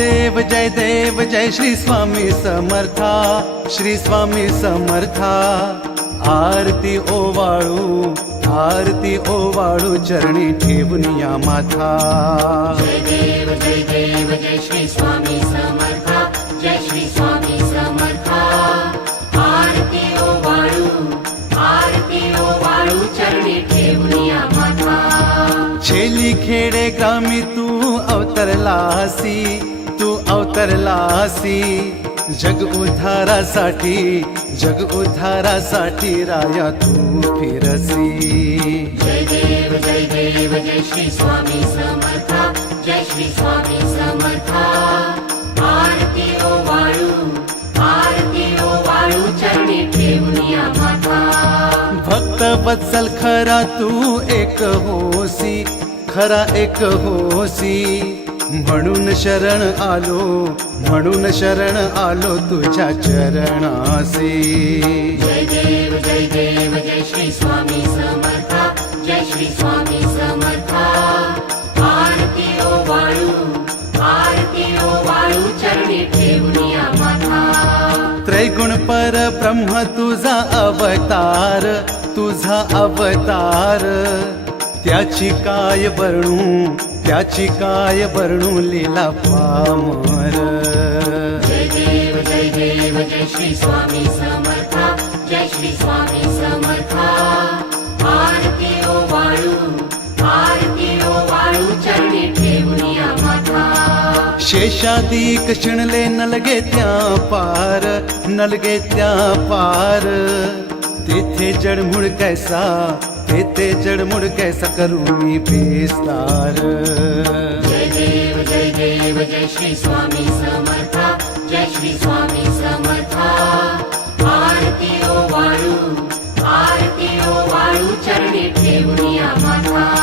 देव जय श्री स्वामी समर्था, श्री स्वामी समर्था। आरती ओवाळू चरणी ठेवून या माथा। जय देव जय श्री स्वामी समर्था, जय श्री स्वामी समर्था। आरती ओवाळू चरणी ठेवून या माथा। छेली खेडे ग्रामी तू अवतरलासी, जग उद्धारासाठी राया तू फिरसी। जय देव जय श्री स्वामी समर्था, जय श्री स्वामी समर्था। आरती ओवाळू चरणी ठेवून या माथा। भक्त वत्सल खरा तू एक होसी, म्हणून शरण आलो तुझ्या चरणासी। जय देव जय श्री स्वामी समर्था, जय श्री स्वामी समर्था। आरती ओवाळू चरणी ठेवून या माथा। त्रैगुण पर ब्रह्म तुझा अवतार, त्याची काय वर्णू लीला पामर। जय देव जय श्री स्वामी समर्था, जय श्री स्वामी समर्था। आरती ओवाळू चरणी ठेवून या माथा। शेषादिक शिणले नलगे त्या पार, तेथे जडमुड कैसा करू मी पेस्तार। जय देव जय श्री स्वामी समर्था, जय श्री स्वामी समर्था। आरती ओवाळू चरणी ठेवून या माथा।